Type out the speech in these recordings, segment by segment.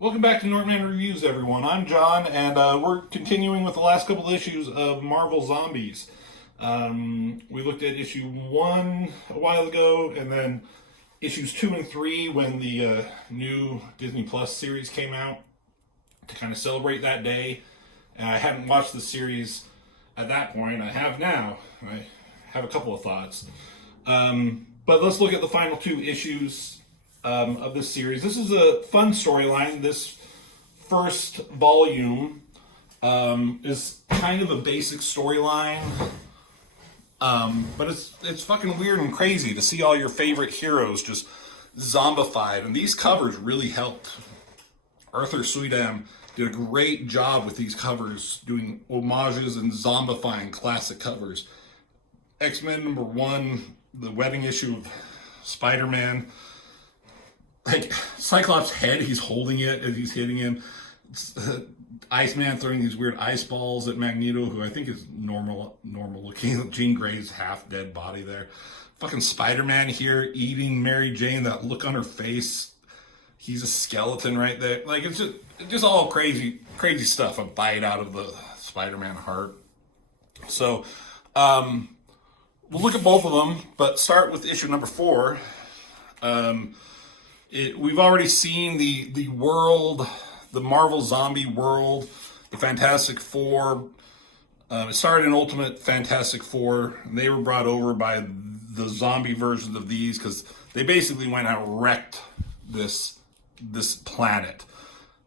Welcome back to Northman Reviews, everyone. I'm John, and we're continuing with the last couple of issues of Marvel Zombies. We looked at issue 1 a while ago, and then issues 2 and 3 when the new Disney Plus series came out to kind of celebrate that day. And I hadn't watched the series at that point. I have now. I have a couple of thoughts. But let's look at the final 2 issues of this series. This is a fun storyline. This first volume is kind of a basic storyline, but it's fucking weird and crazy to see all your favorite heroes just zombified, and these covers really helped. Arthur Suydam did a great job with these covers, doing homages and zombifying classic covers. X-Men #1, the wedding issue of Spider-Man. Like, Cyclops' head, he's holding it as he's hitting him. Iceman throwing these weird ice balls at Magneto, who I think is normal looking. Jean Grey's half-dead body there. Fucking Spider-Man here eating Mary Jane, that look on her face. He's a skeleton right there. Like, it's just all crazy stuff. A bite out of the Spider-Man heart. So, we'll look at both of them, but start with issue number 4. We've already seen the world, the Marvel zombie world, the Fantastic Four. It started in Ultimate Fantastic Four. They were brought over by the zombie versions of these because they basically went out and wrecked this planet.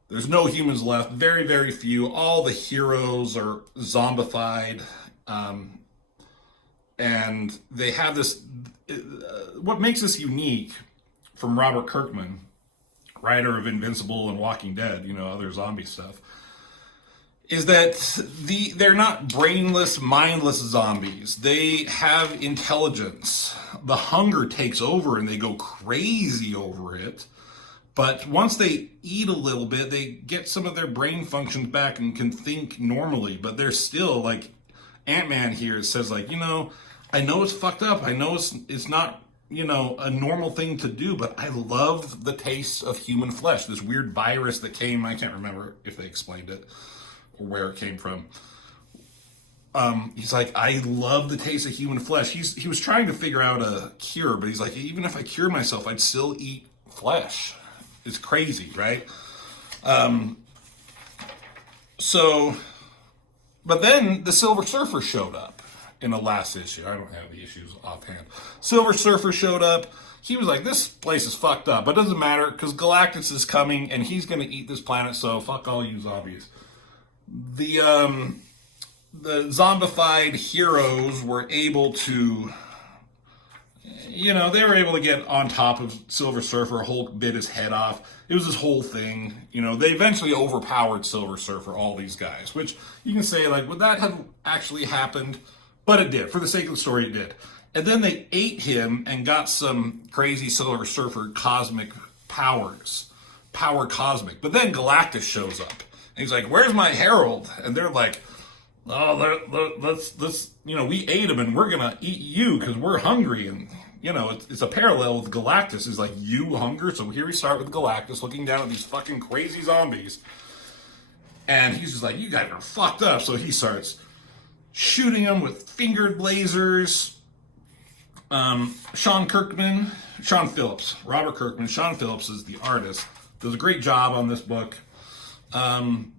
There's no humans left, very, very few. All the heroes are zombified. And they have this, what makes this unique from Robert Kirkman, writer of Invincible and Walking Dead, other zombie stuff, is that they're not brainless, mindless zombies. They have intelligence. The hunger takes over and they go crazy over it. But once they eat a little bit, they get some of their brain functions back and can think normally. But they're still, like, Ant-Man here says, like, I know it's fucked up. I know it's not, a normal thing to do, but I love the taste of human flesh. This weird virus that came, I can't remember if they explained it or where it came from. He's like, I love the taste of human flesh. He was trying to figure out a cure, but he's like, even if I cure myself, I'd still eat flesh. It's crazy, right? But then the Silver Surfer showed up in the last issue. I don't have the issues offhand. Silver Surfer showed up. He was like, this place is fucked up. But it doesn't matter, because Galactus is coming, and he's going to eat this planet, so fuck all you zombies. The zombified heroes were able to, they were able to get on top of Silver Surfer. Hulk bit his head off. It was this whole thing. They eventually overpowered Silver Surfer, all these guys, which you can say, like, would that have actually happened? But it did. For the sake of the story, it did. And then they ate him and got some crazy Silver Surfer cosmic powers. Power cosmic. But then Galactus shows up. And he's like, where's my herald? And they're like, oh, let's we ate him and we're going to eat you because we're hungry. And, it's a parallel with Galactus. It's like, you hunger? So here we start with Galactus looking down at these fucking crazy zombies. And he's just like, you guys are fucked up. So he starts shooting them with fingered lasers. Robert Kirkman, Sean Phillips is the artist. Does a great job on this book. And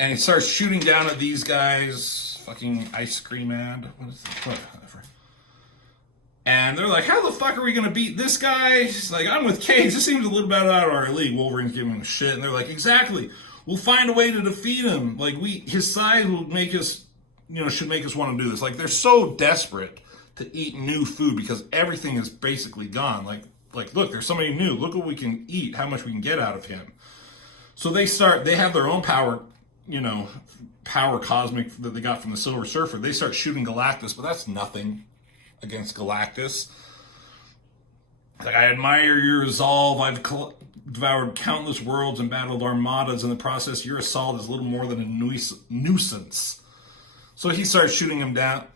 he starts shooting down at these guys. Fucking ice cream ad. What is this? Whatever. And they're like, how the fuck are we going to beat this guy? He's like, I'm with Cage. This seems a little bit out of our league. Wolverine's giving him shit. And they're like, exactly. We'll find a way to defeat him. Like, his size will make us, should make us want to do this. Like, they're so desperate to eat new food because everything is basically gone. Like, look, there's somebody new. Look what we can eat, how much we can get out of him. So they have their own power, power cosmic that they got from the Silver Surfer. They start shooting Galactus, but that's nothing against Galactus. Like, I admire your resolve. I've devoured countless worlds and battled armadas. In the process, your assault is little more than a nuisance. So he starts shooting back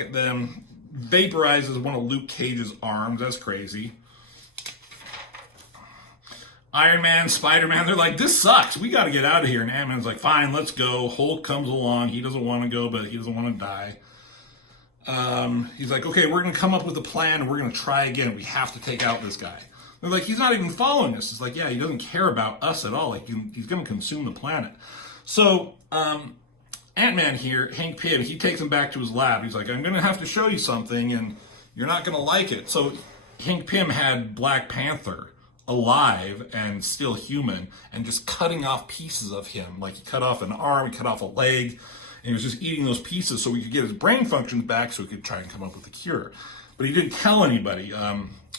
at them. Vaporizes one of Luke Cage's arms. That's crazy. Iron Man, Spider-Man, they're like, this sucks. We got to get out of here. And Ant-Man's like, fine, let's go. Hulk comes along. He doesn't want to go, but he doesn't want to die. He's like, okay, we're going to come up with a plan, and we're going to try again. We have to take out this guy. They're like, he's not even following us. It's like, yeah, he doesn't care about us at all. Like, he's going to consume the planet. So, Ant-Man here, Hank Pym, he takes him back to his lab. He's like, I'm going to have to show you something, and you're not going to like it. So, Hank Pym had Black Panther alive and still human and just cutting off pieces of him. Like, he cut off an arm, he cut off a leg, and he was just eating those pieces so he could get his brain functions back so he could try and come up with a cure. But he didn't tell anybody.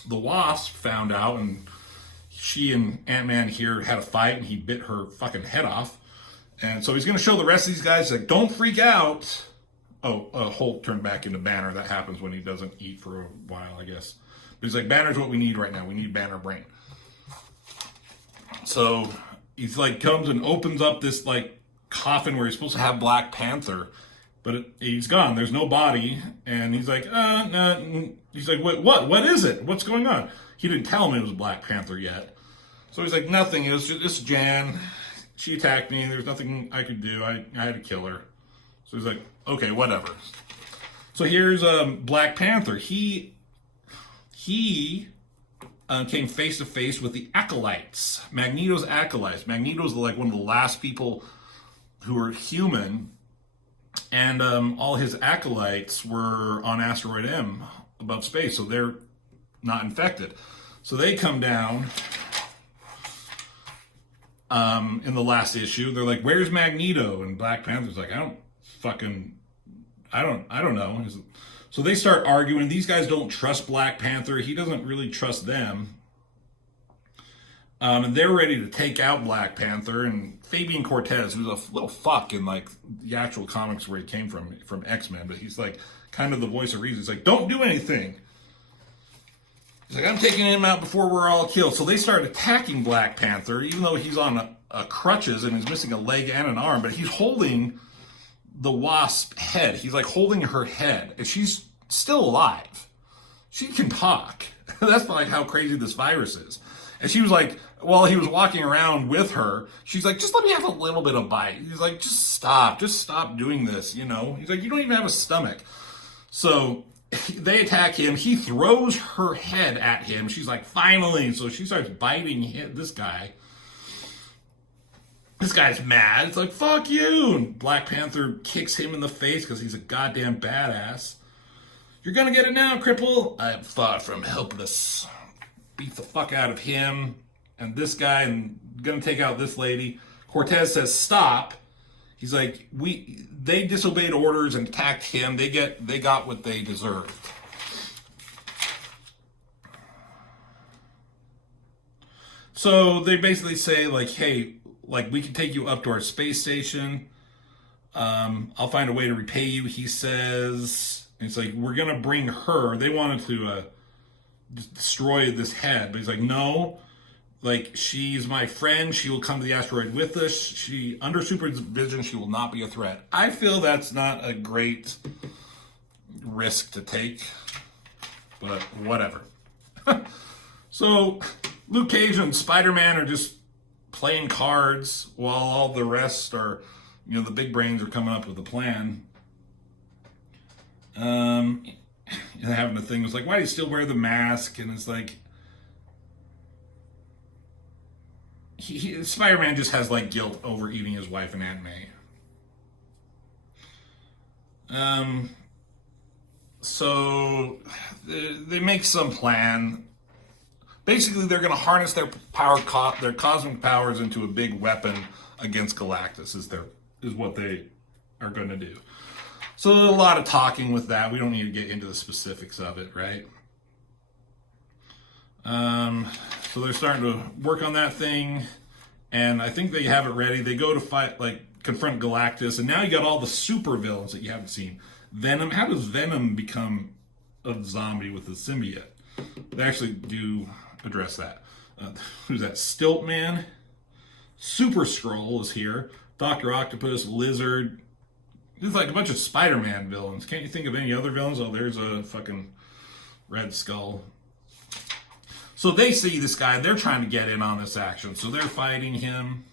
The Wasp found out, and she and Ant-Man here had a fight, and he bit her fucking head off. And so he's going to show the rest of these guys, like, don't freak out. Oh, Hulk turned back into Banner. That happens when he doesn't eat for a while, I guess. But he's like, Banner's what we need right now. We need Banner brain. So he's like, comes and opens up this, like, coffin where he's supposed to have Black Panther, but he's gone. There's no body. And he's like, no. He's like, what is it? What's going on? He didn't tell him it was Black Panther yet. So he's like, nothing. It was just Jan. She attacked me. There's nothing I could do. I had to kill her. So he's like, okay, whatever. So here's Black Panther. He came face to face with the Acolytes, Magneto's Acolytes. Magneto's like one of the last people who were human, and all his Acolytes were on Asteroid M above space, so they're not infected. So they come down in the last issue. They're like, "Where's Magneto?" And Black Panther's like, "I don't know." So they start arguing. These guys don't trust Black Panther. He doesn't really trust them. And they're ready to take out Black Panther. And Fabian Cortez, who's a little fuck in like the actual comics where he came from X-Men, but he's like kind of the voice of reason. He's like, don't do anything. He's like, I'm taking him out before we're all killed. So they start attacking Black Panther, even though he's on crutches and he's missing a leg and an arm, but he's holding the Wasp head. He's like holding her head, and she's still alive. She can talk. That's like how crazy this virus is. And she was like, while he was walking around with her, she's like, just let me have a little bit of bite. He's like, just stop doing this, you know? He's like, you don't even have a stomach. So they attack him. He throws her head at him. She's like, finally. So she starts biting this guy. This guy's mad. It's like, fuck you. And Black Panther kicks him in the face because he's a goddamn badass. You're gonna get it now, cripple. I am far from helpless. Beat the fuck out of him and this guy and gonna take out this lady. Cortez says, stop. He's like, they disobeyed orders and attacked him. They got what they deserved. So they basically say, like, hey, like, we can take you up to our space station. I'll find a way to repay you, he says. And it's like, we're going to bring her. They wanted to destroy this head. But he's like, no. Like, she's my friend. She will come to the asteroid with us. Under supervision, she will not be a threat. I feel that's not a great risk to take. But whatever. So Luke Cage and Spider-Man are just playing cards while all the rest are, you know, the big brains are coming up with a plan. Having a thing was like, why do you still wear the mask? And it's like, Spider-Man just has like guilt over eating his wife and Aunt May. So they make some plan. Basically, they're going to harness their cosmic powers into a big weapon against Galactus. Is what they are going to do. So there's a lot of talking with that. We don't need to get into the specifics of it, right? So they're starting to work on that thing, and I think they have it ready. They go to fight, like, confront Galactus, and now you got all the super villains that you haven't seen. Venom. How does Venom become a zombie with the symbiote? They actually do address that. Who's that? Stiltman. Super Skrull is here. Dr. Octopus, Lizard. There's like a bunch of Spider-Man villains. Can't you think of any other villains? Oh, there's a fucking Red Skull. So they see this guy, they're trying to get in on this action. So they're fighting him.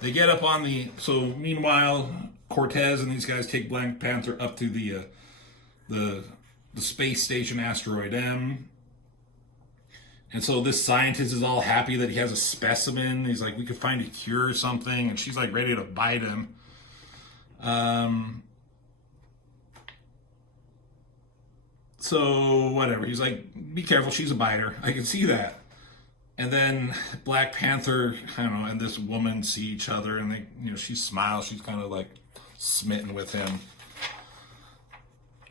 They get up on the... So meanwhile, Cortez and these guys take Black Panther up to the space station Asteroid M. And so this scientist is all happy that he has a specimen. He's like, we could find a cure or something. And she's like ready to bite him. So whatever. He's like, be careful, she's a biter. I can see that. And then Black Panther, I don't know, and this woman see each other, and they, you know, she smiles. She's kind of like smitten with him.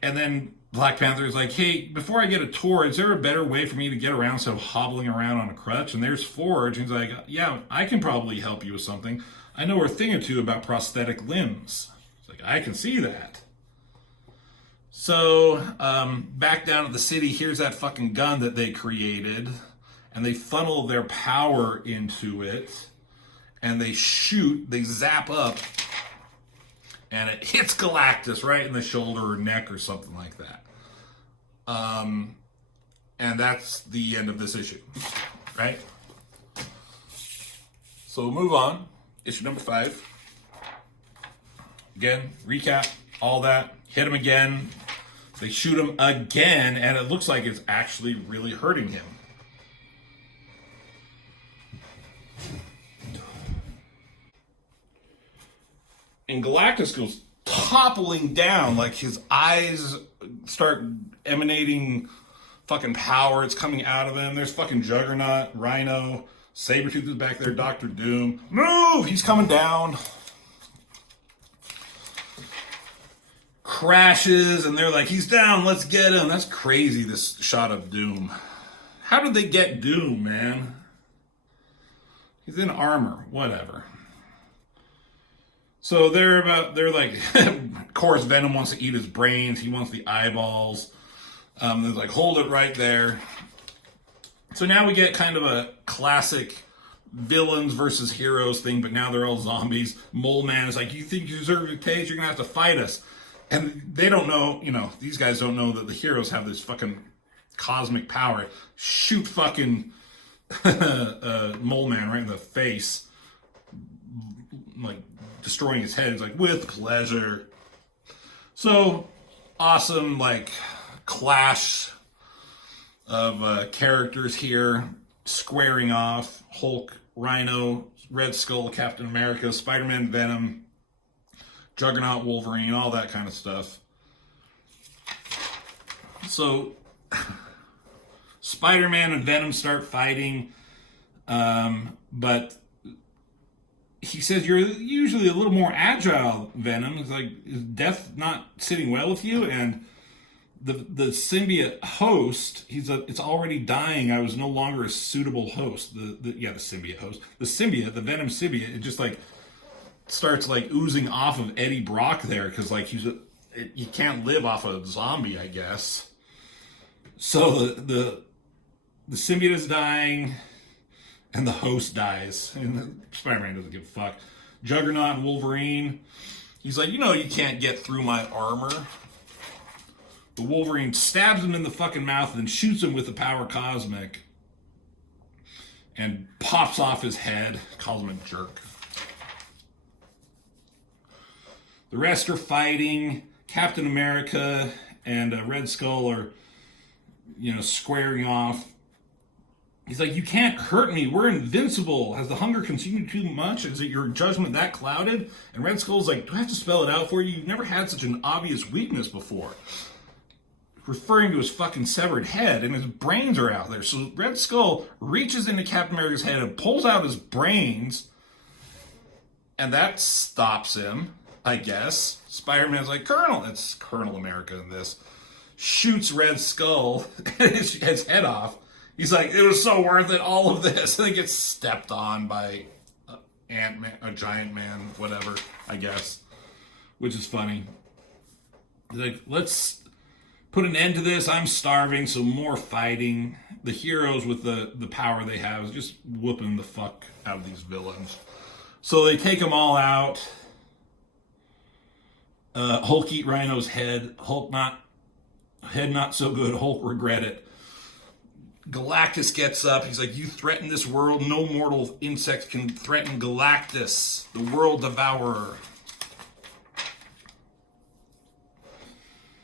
And then Black Panther is like, hey, before I get a tour, is there a better way for me to get around instead of hobbling around on a crutch? And there's Forge, and he's like, yeah, I can probably help you with something. I know a thing or two about prosthetic limbs. It's like, I can see that. So, back down at the city, here's that fucking gun that they created. And they funnel their power into it, and they shoot, they zap up, and it hits Galactus right in the shoulder or neck or something like that. And that's the end of this issue, right? So we'll move on. Issue number 5. Again, recap, all that. Hit him again. They shoot him again, and it looks like it's actually really hurting him. And Galactus goes toppling down, like his eyes start emanating fucking power. It's coming out of him. There's fucking Juggernaut, Rhino, Sabretooth is back there, Doctor Doom. Move! He's coming down. Crashes, and they're like, he's down, let's get him. That's crazy, this shot of Doom. How did they get Doom, man? He's in armor, whatever. So they're like, of course, Venom wants to eat his brains. He wants the eyeballs. They're like, hold it right there. So now we get kind of a classic villains versus heroes thing, but now they're all zombies. Mole Man is like, you think you deserve your taste? You're going to have to fight us. And they don't know, you know, these guys don't know that the heroes have this fucking cosmic power. Shoot fucking Mole Man right in the face. Like, destroying his head. He's like, with pleasure. So, awesome, like, clash of characters here. Squaring off. Hulk, Rhino, Red Skull, Captain America, Spider-Man, Venom, Juggernaut, Wolverine, all that kind of stuff. So, Spider-Man and Venom start fighting, but he says, you're usually a little more agile, Venom. It's like, is death not sitting well with you? And the symbiote host, it's already dying. I was no longer a suitable host. The symbiote host. The symbiote, the Venom symbiote, it just like starts like oozing off of Eddie Brock there, because like you can't live off a zombie, I guess. So the symbiote is dying, and the host dies. And Spider-Man doesn't give a fuck. Juggernaut and Wolverine, he's like, you know, you can't get through my armor. The Wolverine stabs him in the fucking mouth and then shoots him with the power cosmic and pops off his head, calls him a jerk. The rest are fighting. Captain America and Red Skull are, you know, squaring off. He's like, you can't hurt me. We're invincible. Has the hunger consumed you too much? Is it your judgment that clouded? And Red Skull's like, do I have to spell it out for you? You've never had such an obvious weakness before. Referring to his fucking severed head, and his brains are out there. So Red Skull reaches into Captain America's head and pulls out his brains, and that stops him, I guess. Spider-Man's like, Colonel, it's Colonel America in this, shoots Red Skull and his head off. He's like, it was so worth it, all of this. And he gets stepped on by Ant-Man, a giant man, whatever, I guess. Which is funny. He's like, let's put an end to this. I'm starving, so more fighting. The heroes with the power they have is just whooping the fuck out of these villains. So they take them all out. Hulk eat Rhino's head. Head not so good. Hulk regret it. Galactus gets up. He's like, you threaten this world. No mortal insect can threaten Galactus, the world devourer.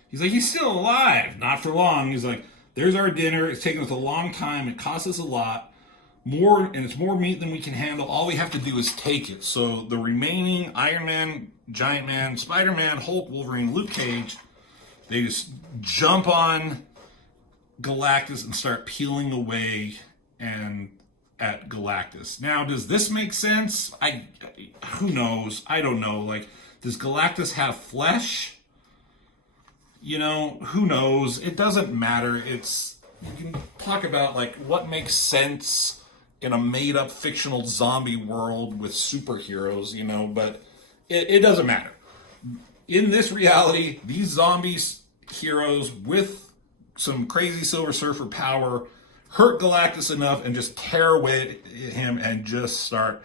He's like, he's still alive. Not for long. He's like, there's our dinner. It's taken us a long time. It costs us a lot. More, and it's more meat than we can handle. All we have to do is take it. So the remaining Iron Man, Giant Man, Spider-Man, Hulk, Wolverine, Luke Cage, they just jump on Galactus and start peeling away and at Galactus. Now, does this make sense? Who knows? I don't know. Like, does Galactus have flesh? You know, who knows? It doesn't matter. You can talk about like what makes sense in a made-up fictional zombie world with superheroes, you know, but it doesn't matter. In this reality, these zombies heroes with some crazy Silver Surfer power hurt Galactus enough and just tear away at him and just start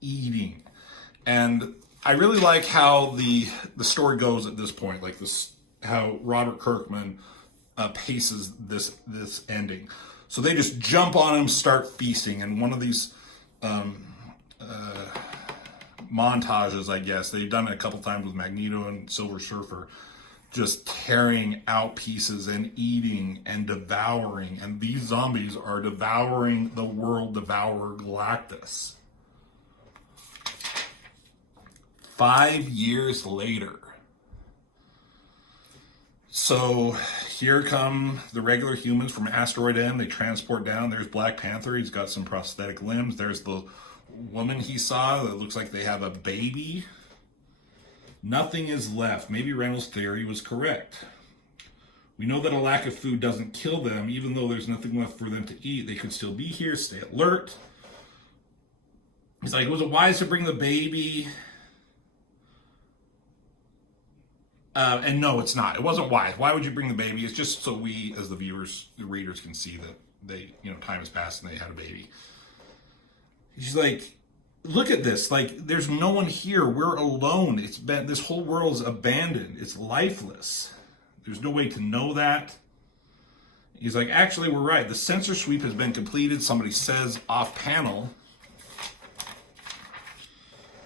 eating. And I really like how the story goes at this point, like this, how Robert Kirkman paces this ending. So they just jump on him, start feasting, and one of these montages, I guess, they've done it a couple times with Magneto and Silver Surfer, just tearing out pieces and eating and devouring, and these zombies are devouring the world devourer Galactus. 5 years later. So here come the regular humans from Asteroid M. They transport down. There's Black Panther. He's got some prosthetic limbs. There's the woman he saw that looks like they have a baby. Nothing is left. Maybe Reynolds' theory was correct. We know that a lack of food doesn't kill them. Even though there's nothing left for them to eat, they could still be here, stay alert. He's like, was it wise to bring the baby? And no, it's not. It wasn't wise. Why would you bring the baby? It's just so we, as the viewers, the readers, can see that they, time has passed and they had a baby. She's like, look at this. Like, there's no one here. We're alone. This whole world is abandoned. It's lifeless. There's no way to know that. He's like, actually, we're right. The sensor sweep has been completed. Somebody says off panel.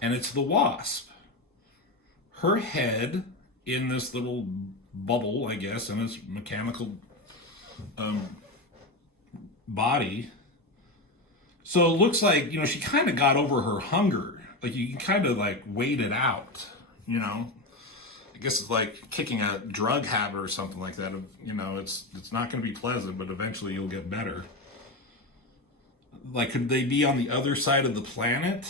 And it's the Wasp. Her head in this little bubble, I guess, in this mechanical body. So it looks like, she kind of got over her hunger. Like, you can kind of, wait it out, I guess it's like kicking a drug habit or something like that. It's not going to be pleasant, but eventually you'll get better. Like, could they be on the other side of the planet?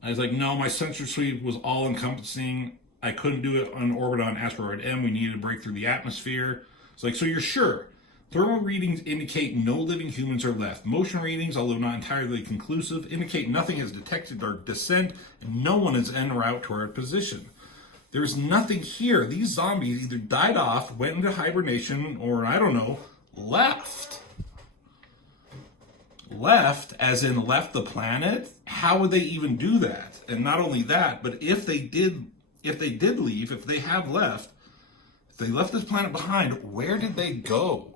I was like, no, my sensor sweep was all-encompassing. I couldn't do it on orbit on Asteroid M. We needed to break through the atmosphere. It's like, so you're sure? Thermal readings indicate no living humans are left. Motion readings, although not entirely conclusive, indicate nothing has detected our descent and no one is en route to our position. There's nothing here. These zombies either died off, went into hibernation, or, I don't know, left. Left, as in left the planet? How would they even do that? And not only that, but if they did leave, if they have left, if they left this planet behind, where did they go?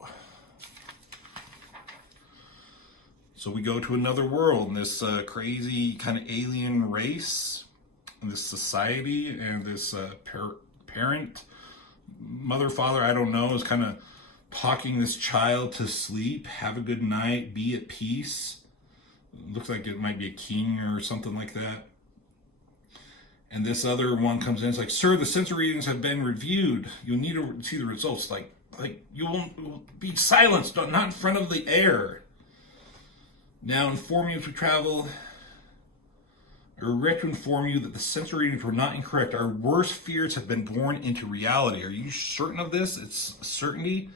So we go to another world, and this crazy kind of alien race, and this society, and this parent, mother, father, I don't know, is kind of talking this child to sleep, have a good night, be at peace. Looks like it might be a king or something like that. And this other one comes in, it's like, sir, the sensor readings have been reviewed. You need to see the results. Like you won't be silenced, not in front of the air. Now inform you as we travel. I regret to inform you that the sensor readings were not incorrect. Our worst fears have been born into reality. Are you certain of this? It's a certainty.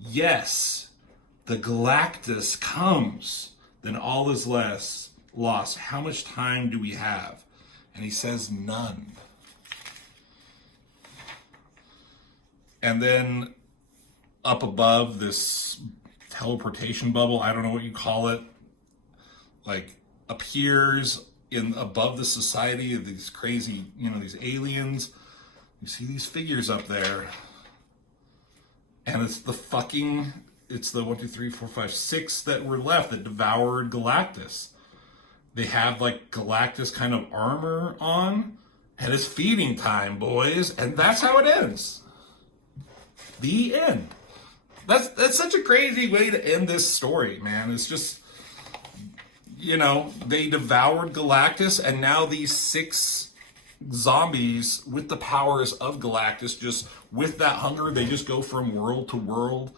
Yes, the Galactus comes, then all is lost. How much time do we have? And he says none. And then up above this teleportation bubble, I don't know what you call it, appears above the society of these crazy, these aliens. You see these figures up there. And it's the fucking it's the 1, 2, 3, 4, 5, 6 that were left that devoured Galactus. They have like Galactus kind of armor on, and it's feeding time, boys, and that's how it ends. The end. That's such a crazy way to end this story, man. It's just, you know, they devoured Galactus, and now these 6 zombies with the powers of Galactus, just with that hunger, they just go from world to world,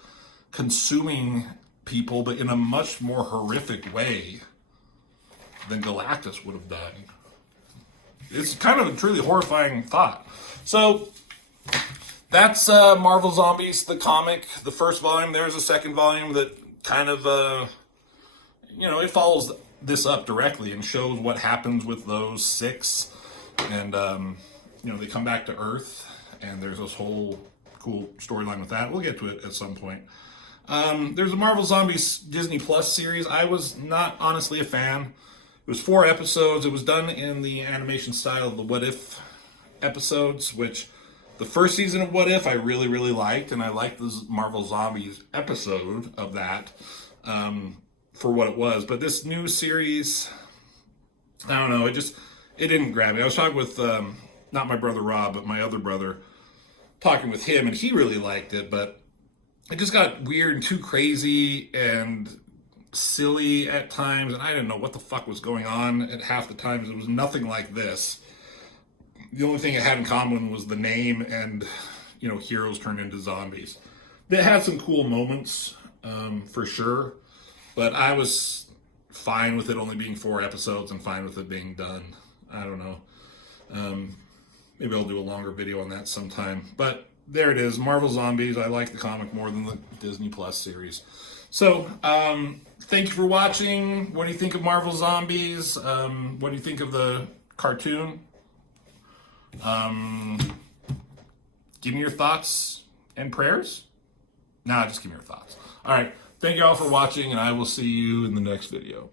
consuming people, but in a much more horrific way than Galactus would have done. It's kind of a truly horrifying thought. So that's Marvel Zombies, the comic, the first volume. There's a second volume that kind of, you know, it follows this up directly and shows what happens with those 6. And, you know, they come back to Earth, and there's this whole cool storyline with that. We'll get to it at some point. There's a Marvel Zombies Disney Plus series. I was not honestly a fan. It was 4 episodes. It was done in the animation style of the What If episodes, which the first season of What If I really, really liked, and I liked the Marvel Zombies episode of that for what it was. But this new series, I don't know, it didn't grab me. I was talking with, not my brother Rob, but my other brother, talking with him, and he really liked it, but it just got weird and too crazy and silly at times, and I didn't know what the fuck was going on at half the times. It was nothing like this. The only thing it had in common was the name and, you know, heroes turned into zombies. It had some cool moments, for sure, but I was fine with it only being 4 episodes and fine with it being done. I don't know. Maybe I'll do a longer video on that sometime. But there it is, Marvel Zombies. I like the comic more than the Disney Plus series. So, thank you for watching. What do you think of Marvel Zombies? What do you think of the cartoon? Give me your thoughts and prayers. Nah, just give me your thoughts. All right. Thank you all for watching, and I will see you in the next video.